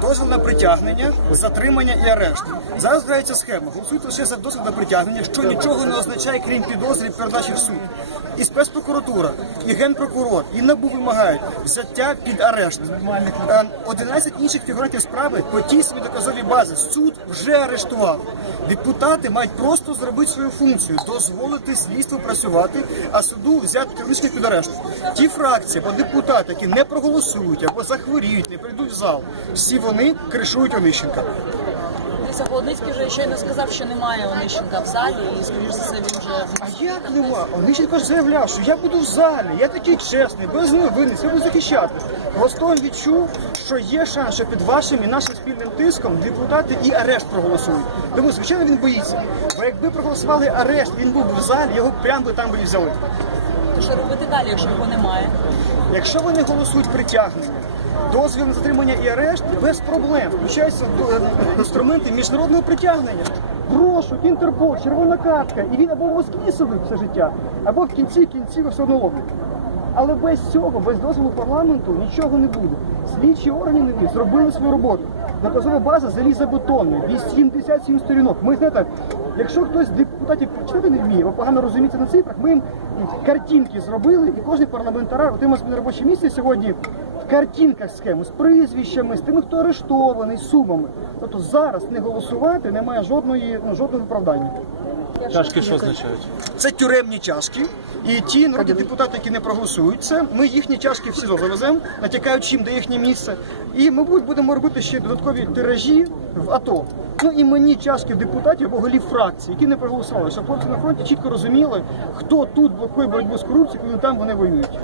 дозвіл на притягнення, затримання і арешт. Зараз грається схема. Голосують лише за дозвіл на притягнення, що нічого не означає, крім підозри і передачі в суд. І спецпрокуратура, і генпрокурор, і НАБУ вимагають взяття під арешт. Е, 11 інших фігурантів справи по тій самій доказовій базі суд вже арештував. Депутати мають просто зробити свою функцію, дозволити слідству працювати, а суду взяти керівнички під арешт. Ті фракції або депутати, які не проголосують або захворіють, не прийдуть в зал, всі вони кришують Онищенка. Дивіться, Холодницький вже щойно сказав, що немає Онищенка в залі, і скоріш за все він вже А як нема? Онищенко ж заявляв, що я буду в залі, я такий чесний, без невинність, я буду захищати. Просто відчув, що є шанс, що під вашим і нашим спільним тиском депутати і арешт проголосують. Тому, звичайно, він боїться. Бо якби проголосували арешт, він був би в залі, його прямо би там би і взяли. То що робити далі, якщо його немає. Якщо вони голосують притягнення, дозвіл на затримання і арешт без проблем. Включаються е, інструменти міжнародного притягнення. Прошу, Інтерпол, червона картка, і він або в Москві сидить все життя, або в кінці кінців все одно ловить. Але без цього, без дозволу парламенту нічого не буде. Слідчі органи нові зробили свою роботу. Доказова база залізобетонна, 87 сторінок. Ми знаєте, якщо хтось депутатів читати не вміє, або погано розуміється на цифрах, ми їм картинки зробили, і кожен парламентар отримав на робоче місце сьогодні картинках схему з прізвищами, з тими, хто арештований, з сумами. Тобто зараз не голосувати немає жодної ну, жодного виправдання. Чашки що означають? Це тюремні чашки, і ті народні депутати, які не проголосують це, ми їхні чашки в СІЗО завеземо, натякаючи їм, де їхнє місце. І, мабуть, будемо робити ще додаткові тиражі в АТО. Ну і мені чашки депутатів або голів фракцій, які не проголосували, щоб хлопці на фронті чітко розуміли, хто тут блокує боротьбу з корупцією, коли там вони воюють.